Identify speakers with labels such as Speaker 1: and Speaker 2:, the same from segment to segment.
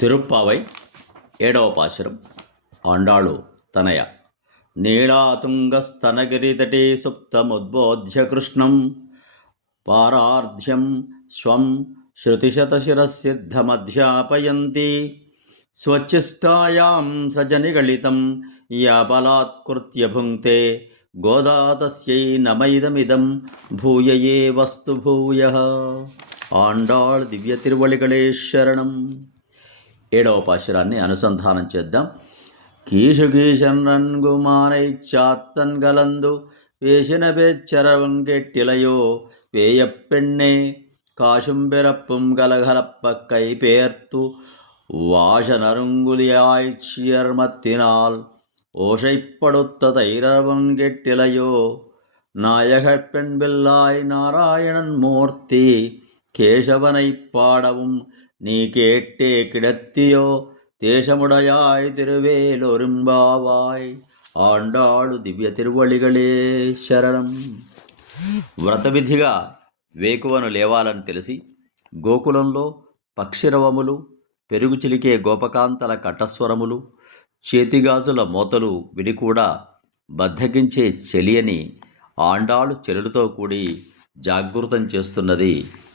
Speaker 1: తిరుప్పావై ఏడవ పాశురం. ఆండాళు తనయ. నీళాతుంగస్తనగిరితటీ సుప్తముద్బోధ్య కృష్ణం. పారార్ధ్యం స్వం శృతిశతశిరసిద్ధమధ్యాపయంతి స్వచ్చిష్టాయాం సజనిగళితం యా బలాత్కృత్య భుంక్తే గోదా తస్యై నమైదమిదం భూయయే వస్తు భూయ ఆండాళ్ దివ్య తిరువళిగళే శరణం. ఏడవ పాశురాన్ని అనుసంధానం చేద్దాం. కీషు కీశన్ రంగుమానై చాత్తన్ గలందు వేసిన పేచ్చరవం గెట్టిలయో వేయ పెണ്ണే காசும் பிறப்பும் கலகலப்ப கைபேர்த்து வாசனருங்குலியாய்ச்சியர்மத்தினால் ஓசைப்படுத்த தைரவன் கெட்டிலையோ நாயகப் பெண்பில்லாய் நாராயணன் மூர்த்தி கேசவனைப் பாடவும் நீ கேட்டே கிடத்தியோ தேசமுடையாய் திருவேலொரும்பாவாய் ఆండాళు దివ్య తిరువళిగలే శరణం వ్రతవిధిగా వేకువను లేవాలని తెలిసి గోకులంలో పక్షిరవములు పెరుగు చిలికే గోపకాంతల కటస్వరములు చేతిగాజుల మోతలు విని కూడా బద్దగించే చెలియని ఆండాళు చెరులతో కూడి జాగృతం చేస్తున్నది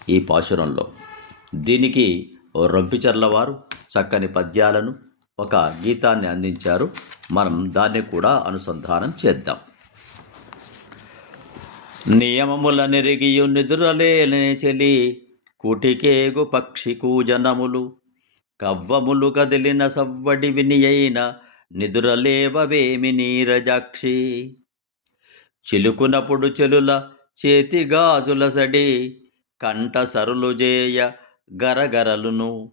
Speaker 1: ఈ పాశురంలో దీనికి ఓ రొంపిచర్ల వారు చక్కని పద్యాలను ఒక గీతాన్ని అందించారు. మనం దాన్ని కూడా అనుసంధానం చేద్దాం. నియమముల నెరిగియు నిదురలేని చెలి కుటికేగు పక్షి కూజనములు కవ్వములు కదిలిన సవ్వడి వినియైన నిదురలేవవేమి నీరజాక్షి. చిలుకునప్పుడు చెలుల చేతిగాజుల సడి కంట సరులు జేయ గరగరలును.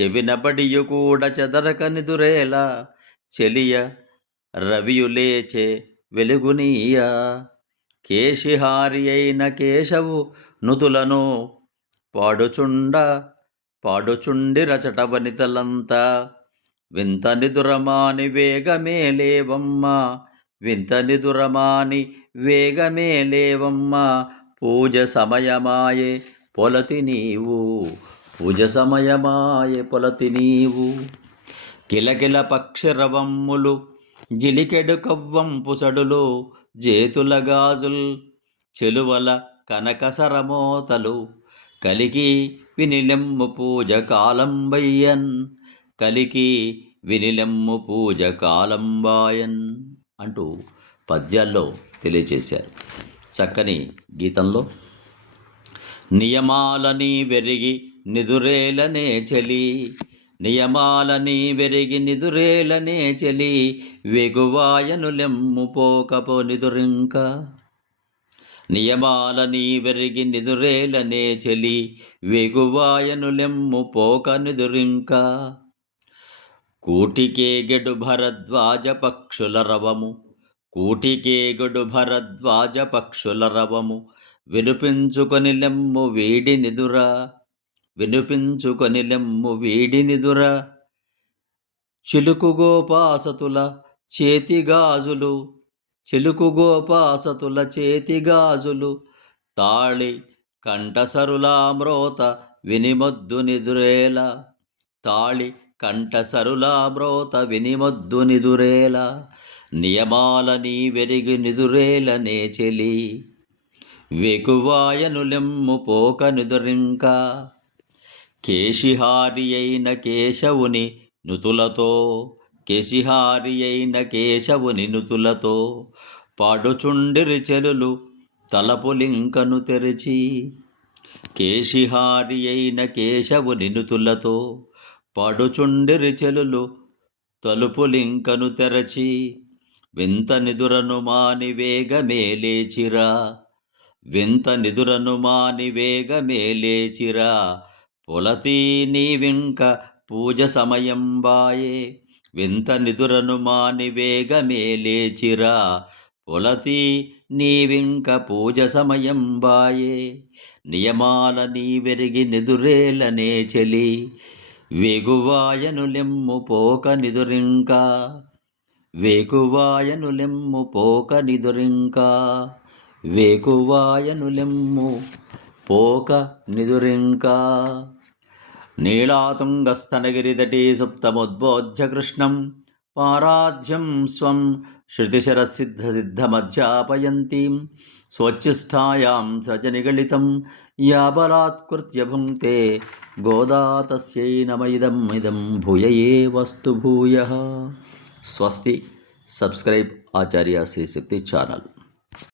Speaker 1: చెవినబడియు కూడా చెదరక నిదురేల చెలియ రవియులేచే వెలుగునీయ. కేశిహారి అయిన కేశవు నుతులను పాడుచుండ పాడుచుండి రచట వనితలంతా. వింత నిదురమాని వేగమే లేవమ్మా వింత నిదురమాని వేగమే లేవమ్మా. పూజ సమయమాయే పొలతి నీవు. పూజ సమయమాయే పొలతి నీవు. కిలకిల పక్షిరవమ్ములు జిలికెడు కవ్వంపు సడులు జేతుల గాజుల్ చెలువల కనకసరమోతలు. కలికి వినిలెమ్ము పూజ కాలంబయ్యన్ కలికి వినిలెమ్ము పూజ కాలంబాయన్ అంటూ పద్యాల్లో తెలియజేశారు చక్కని గీతంలో నియమాలని వెరిగి నిదురేలనే చెలి. నియమాలని వెరిగి నిదురేలనే చెలి. వెగువాయనులెమ్ము పోకపో నిదురింక. నియమాలని వెరిగి నిదురేలనే చెలి. వెగువాయనులెమ్ము పోక నిదురింక. కూటికేగెడు భరద్వాజ పక్షుల రవము. కూటికేగెడు భరద్వాజ పక్షుల రవము. వినిపించుకొని లెమ్ము వేడినిదురా వినిపించుకొని లెమ్ము వేడి చిలుకుగోపాసతుల చిలుకు గోపాసతుల చేతిగాజులు చిలుకు గోపాసతుల చేతిగాజులు తాళి కంఠసరులామ్రోత వినిమొద్దు నిదురేల. తాళి కంఠసరులామ్రోత వినిమొద్దు నిదురేల. నియమాలని వెరిగి నిదురేల చెలి. వెకువాయనులెమ్ము పోక నిదురింక కేశిహారి అయిన కేశవుని నుతులతో కేశిహారి అయిన కేశవుని నుతులతో పాడుచుండిరి చెలులు తలపులింకను తెరిచి. కేశిహారి అయిన కేశవుని నుతులతో పాడుచుండిరి చెలులు తలుపులింకను తెరచి. వింత నిదురను మాని వేగమే లేచిరా. వింత నిదురను మాని లేచిరా. పొలతీ నీవింక పూజ సమయం బాయే. వింత నిదురను మాని లేచిరా. పొలతీ నీవింక పూజ సమయం బాయే. నియమాల నీ వెరిగి నిదురేలనే చెలి. వేగువాయను లెమ్ము పోక నిదురింకా. వేకువాయను లెమ్ము పోక నిదురింకా. వేకువాయనులెమ్ము పోక నిదురింకా. నీళాతుంగస్తనగిరిదటీ సుప్తముద్బోధ్య కృష్ణం పారాధ్యం స్వం శ్రుతిశరసిద్ధసిద్ధమధ్యాపయంతీం స్వచ్ఛిష్టాయాం సజనిగళితం యా బలాత్కృత్య భుంక్తే గోదా తస్యై నమయిదం ఇదం భూయయే వస్తు భూయ స్వస్తి. Subscribe Acharya Srishakti channel.